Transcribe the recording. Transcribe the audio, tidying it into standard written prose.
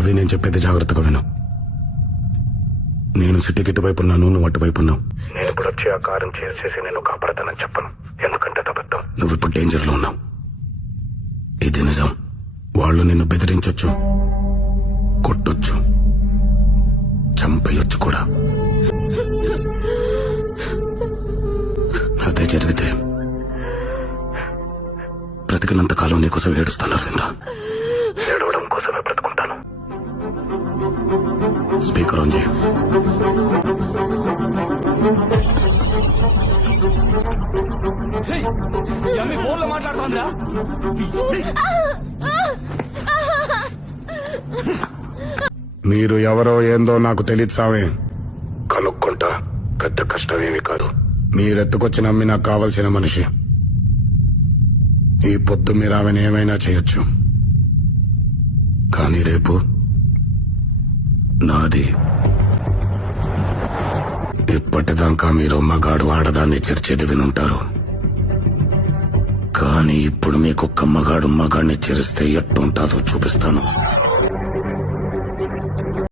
కవి, నేను చెప్పేది జాగ్రత్తగా విను. నేను సిటీకి ఇటువైపు ఉన్నాను, నువ్వు అటువైపు ఉన్నావు. నేను ఇప్పుడు వచ్చి ఆ కారం చేసేసి నేను కాపాడతానని చెప్పను, ఎందుకంటే అబద్ధం. నువ్వు ఇప్పుడు డేంజర్ లో ఉన్నావు, ఇది నిజం. వాళ్ళు నిన్ను బెదిరించొచ్చు, కొట్టొచ్చు, చంపేయొచ్చు కూడా. అదే జరిగితే బ్రతికినంత కాలం నీకోసం ఏడుస్తాను అరవింద. ఏడవడం కోసమే బ్రతుకుంటాను. స్పీకర్ ఆన్ చేయి. ఫోన్లో మాట్లాడుతోందా? మీరు ఎవరో ఏందో నాకు తెలియదు సామే, కనుక్కుంటా. పెద్ద కష్టమేమీ కాదు. మీరెత్తుకొచ్చి నమ్మి నాకు కావలసిన మనిషి. ఈ పొద్దు మీరు ఆమెను ఏమైనా చేయొచ్చు, కానీ రేపు నాది. ఇప్పటిదాకా మీరు మగాడు ఆడదాన్ని చేర్చేది వినుంటారు, కానీ ఇప్పుడు మీకొక్క మగాడు మగాడిని చేరిస్తే ఎట్టుంటాదో చూపిస్తాను.